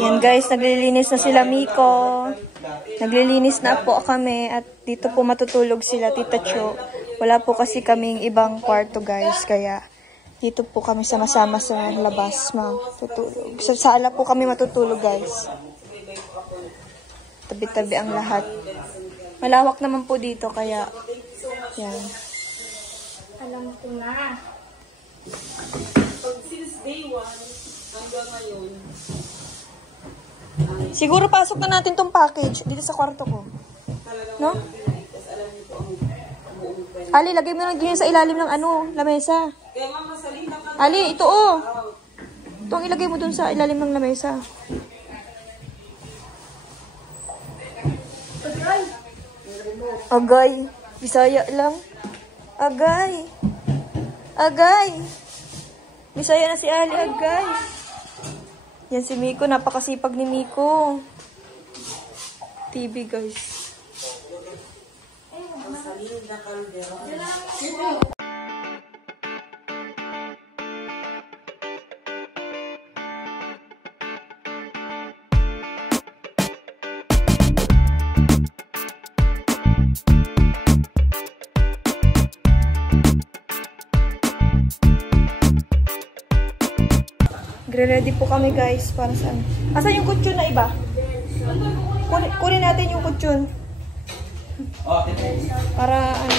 Yan guys, naglilinis na sila Miko. Naglilinis na po kami at dito po matutulog sila Tita Cho. Wala po kasi kaming ibang kwarto guys, kaya dito po kami sama-sama sa labas matutulog. Sa sala po kami matutulog guys. Tabi-tabi ang lahat. Malawak naman po dito kaya yan. Alam ko na. Since day 1 hanggang ngayon. Siguro pasok na natin tong package dito sa kwarto ko. No? Ali, lagay mo lang sa ilalim ng lamesa. Ali, ito Ito ang ilagay mo dun sa ilalim ng lamesa. Agay. Bisaya lang. Agay. Agay. Bisaya na si Ali, agay. Yan si Miko, napakasipag ni Miko. TV guys. Ready po kami guys para sa ano. Asan yung kutsyon na iba? Kunin natin yung kutsyon. Para ano.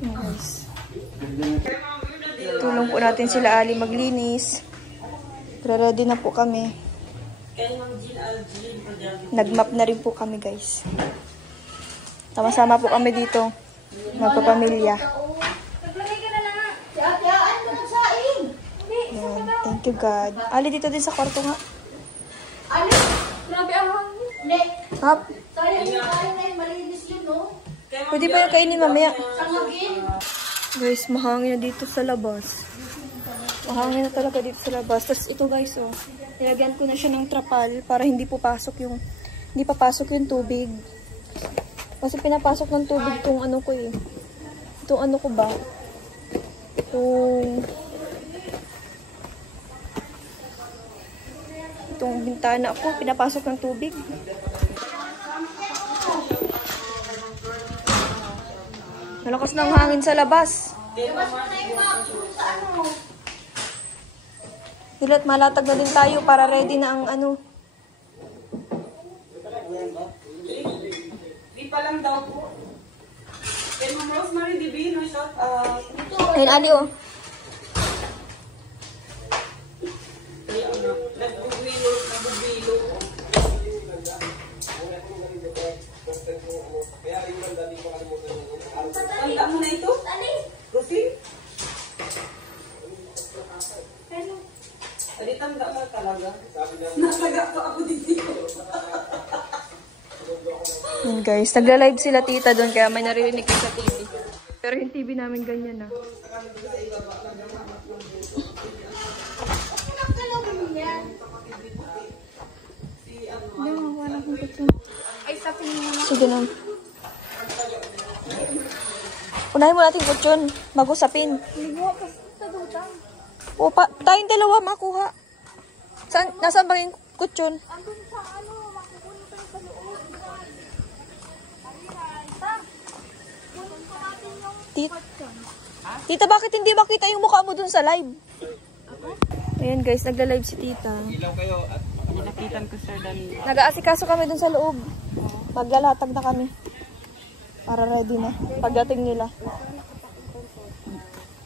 Guys. Tulong po natin sila Ali maglinis. Ready na po kami. Nagmap na rin po kami guys. Sama-sama po kami dito. Magpapamilya. Thank you God. Ali, dito din sa kwarto nga. Ali? Grabe ang hangin. Hindi. Hap? Sayang yung kain na yung malinis yun, no? Pwede pa yung kainin mamaya. Sangagin. Guys, mahangin na dito sa labas. Mahangin na talaga dito sa labas. Tapos ito guys, nilagyan ko na siya ng trapal para hindi papasok yung tubig. Kasi pinapasok ng tubig itong ano ko eh. Itong ano ko ba? Itong bintana ko, pinapasok ng tubig. Malakas ng hangin sa labas. Dilat, malatag na din tayo para ready na ang ano. Di pa lang daw po. Kaya Ma'am Rosemary Divino, shout out. Ayun, Ali Tanda mo na ito? Rosing? Adi tanda mo talaga. Nataga pa ako dito. Yun guys, nagla-live sila tita doon kaya may naririnig ko sa TV. Pero yung TV namin ganyan na. Sige na. Unahin mo natin kutsyon. Mag-usapin. O, tayong dalawa makuha. Nasaan ba yung kutsyon? Andun sa ano, makukunin ko sa loob. Kunin ko natin yung kutsyon. Tita, bakit hindi makita yung mukha mo dun sa live? Ayan guys, nagla-live si tita. Ilaw kayo at nilapitan ko sir Dani. Nag-aasikaso kami dun sa loob. Maglalatag na kami. Para ready na. Pagdating nila.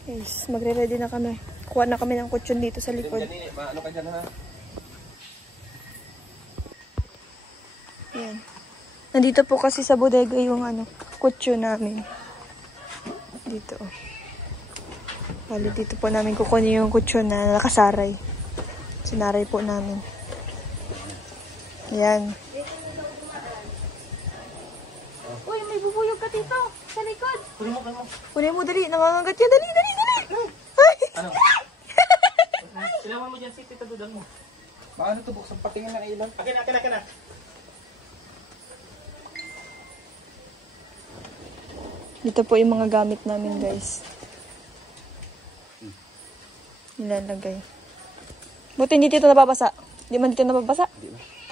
Guys, magre-ready na kami. Kuha na kami ng kutsyon dito sa likod. Ano ka dyan ha? Ayan. Nandito po kasi sa bodega yung kutsyon namin. Dito. Bali, dito po namin kukunin yung kutsyon na nakasaray. Sinaray po namin. Ayan. Uy, may bubuyog ka dito. Sa likod. Kunin mo, dali. Nangangagat yan. Dali, dali, dali. Ano? Silawan mo dyan si tita Dudang mo. Paano ito? Buksan patingin ng ilan. Akin na. Dito po yung mga gamit namin, guys. Nilalagay. Buti hindi dito nababasa. Hindi man dito nababasa?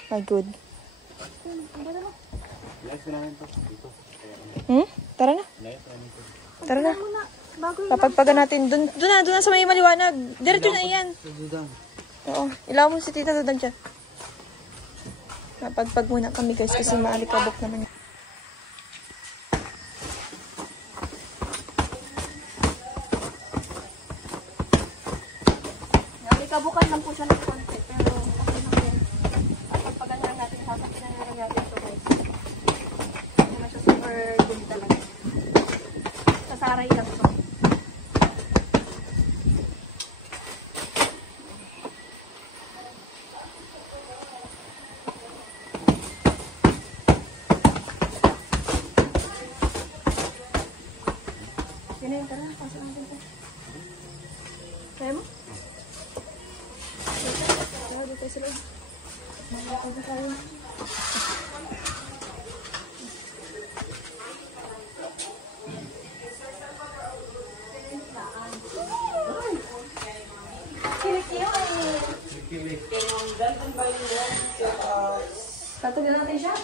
My good. Tara na. Tara na. Papagpagan natin. Doon na sa may maliwanag. Diretso na iyan. Oo. Ilaw mo si Tita Dudang dyan. Papagpag muna kami, guys, kasi maalikabok naman. Kabukan lang po siya ng konti, pero okay na po yan. Pagpagan lang natin, sasapinan lang natin ito, guys. Hindi naman siya super good talaga. Sasaray lang ito. Yan na yung tara, pasok natin ito. Kaya mo? Dito sila. Dito tayo. Tatugan natin siya.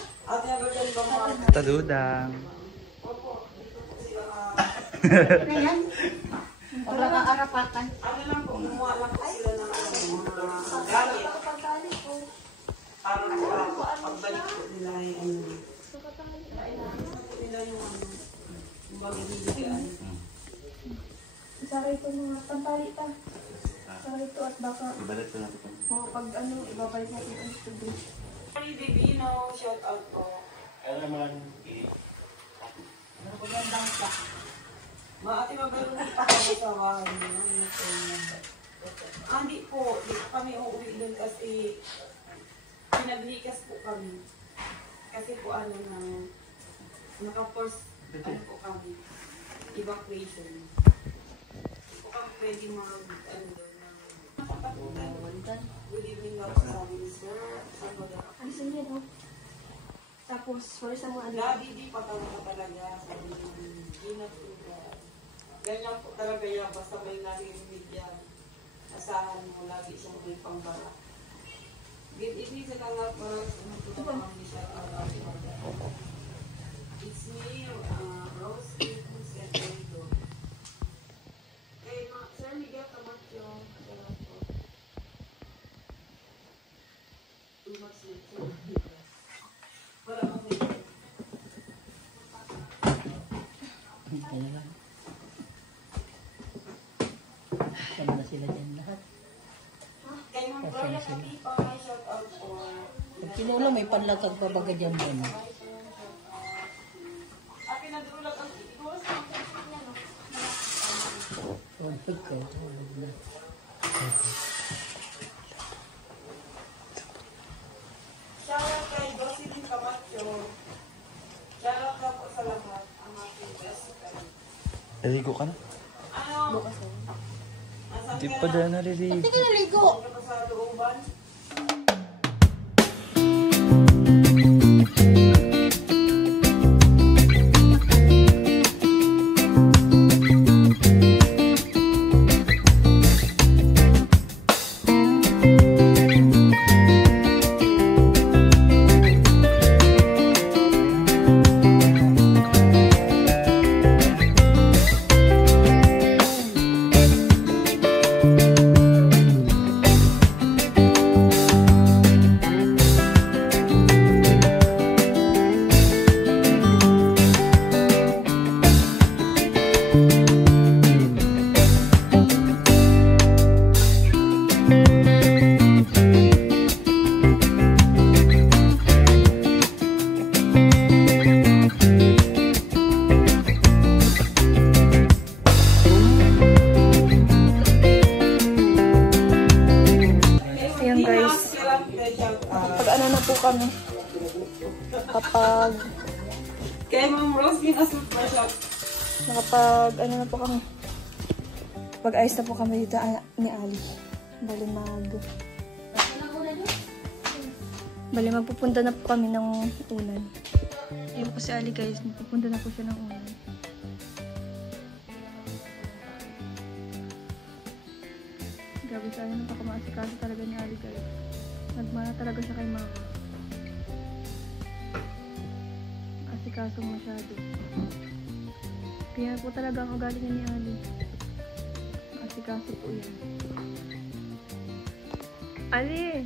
Taludang. Ayan. Wala kang arapatan. Ano lang po, kumuha lang po sila ng mga gamit. Para po, pagbalik po nila yung nila yung magigiligan. Saray ito mga pantali pa. Saray ito at baka. Ibalik na natin. Pag ibabalik natin ang studio. Sorry, Divino, shout out po. Ano naman Magandang pa. Maati magaling pa kami sa bahay. Hindi po, di kami uuwi doon kasi pinaglikas po kami. Kasi po naka-force po kami, evacuation. Hindi po kami pwede good evening nga po sa amin, sir. Alisan yan, oh. Tapos, for sa mga Lagi di patawa ka talaga. Sabi namin, ginat po. Ganyan po talaga yan. Basta may narinig yan. Asahan mo, lagi siyang may pangbara. Good evening sa tangat. Parang sumutunan kami siya. It's me, Rose, and Endo. Eh, Sir Miguel Camacho. Too much later. Wala kami. Kaya lang. Sama na sila dyan lahat. Kay Ma'am Gloria Katipa, shout out po. Pag kinulo, may panlatag pa baga dyan mo. Pinadulag ang iwas ng Facebook niya, no? Tulog ka, tulog na. Shoutout kay Jocelyn Camacho. Shoutout na po sa lahat ang ating best friend. Naligo ka na? Ano? Hindi pa dyan naliligo. Hindi ka naligo! Ano pa sa looban? kami. Kapag Kay Ma'am Rose, yung super shop. nakapag ano na po kami. Pag-ayos na po kami dito ni Ali. Bali magpupunta na po kami ng unan. Ayun po si Ali guys, magpupunta na po siya ng unan. Grabe sa akin, napakamasikaso talaga ni Ali guys. Nagmana talaga siya kay mama. Asikaso masyado. Kaya po talaga ang ugali niya ni Ali. Asikaso po yan. Ali!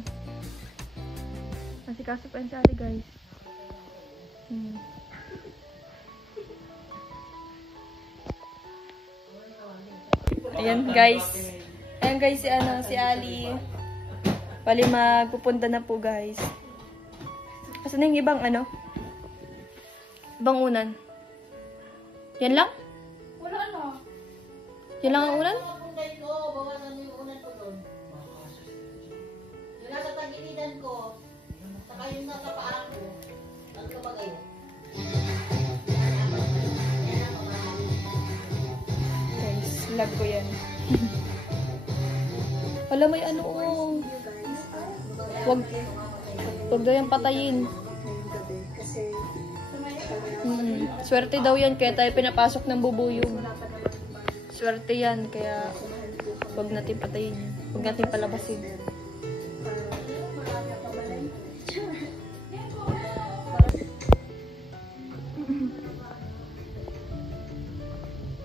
Asikaso po yan si Ali guys. Ayan guys. Ayan guys si Ali. Bali magpupunta na po guys. Kasi na yung ibang ibang unan. Yan lang? Wala na. Yan lang ang unan? Bawasan mo yung unan ko doon. Yung nasa tagilidan ko, saka yung nasa paan ko, nagkabagay. Guys, lag ko yan. Wala may Wag daw yan patayin. Swerte daw yan, kaya tayo pinapasok ng bubuyog. Swerte yan, kaya wag natin patayin. Wag natin palabasin.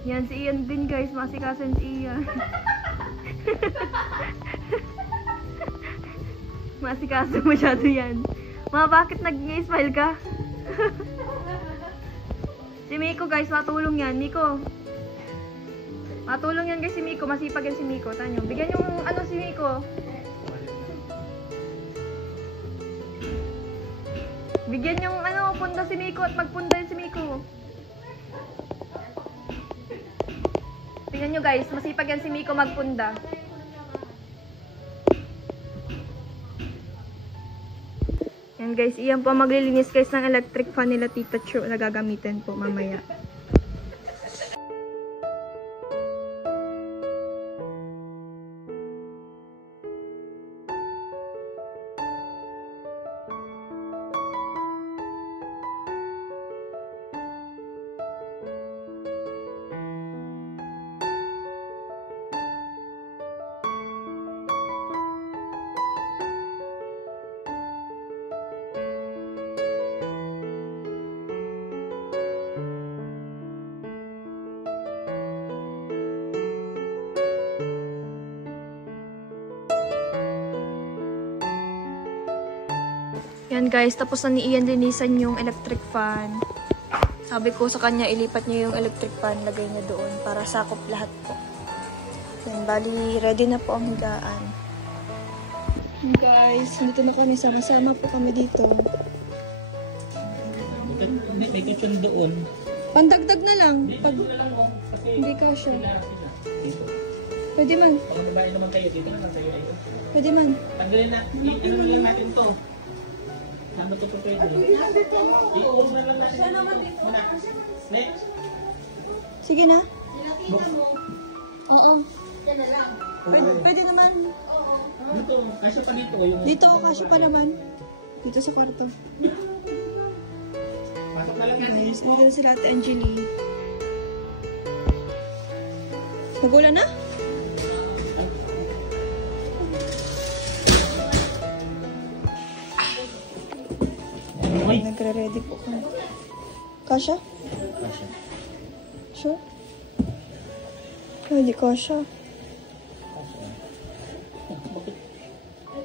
Yan, si Ian din guys, masikasan si Ian. Masikaso masyado yan. Bakit nag-smile ka? Si Miko guys, matulong yan. Miko. Matulong yan guys si Miko. Masipag yan si Miko. Tanyo. Bigyan yung si Miko. Bigyan yung punda si Miko at magpunda yun si Miko. Tingnan nyo guys, masipag yan si Miko magpunda. Yan guys, iyan po maglilinis guys ng electric fan nila Tita Chu na gagamitin po mamaya. Yan guys, tapos na ni Ian linisan yung electric fan. Sabi ko sa kanya, ilipat niya yung electric fan, lagay niya doon para sakop lahat po. Yan, bali, ready na po ang higaan. Guys, dito na kami, sama-sama po kami dito. May kitchen doon. Pandagdag na lang. Pag hindi ka siya. Pwede man. Pag nabahin naman kayo, dito na lang kayo. Pwede man. Tanggalin natin to. Ano to po pwede? I-order lang natin. Muna. Next. Sige na. Oo. Yan na lang. Pwede naman. Dito, kasya pa dito. Yung... Dito, kasya pa naman. Dito sa kwarto. Pasok na lang yan. Guys, dito na sila Ate Angeli. Magulan na? Nagre-ready po kami. Kasha? Kasya. Sure? Hindi kasha.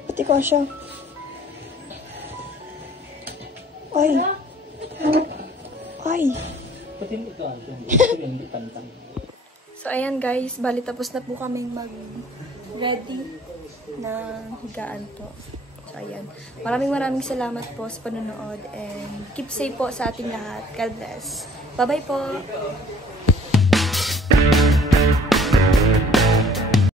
Pati kasha. Ay. Ay. Pati hindi ka. Hindi pantang. So, ayan guys. Bali, tapos na po kaming mag-ready ng higaan po. So, ayan. Maraming salamat po sa panonood and keep safe po sa ating lahat. God bless. Bye-bye po!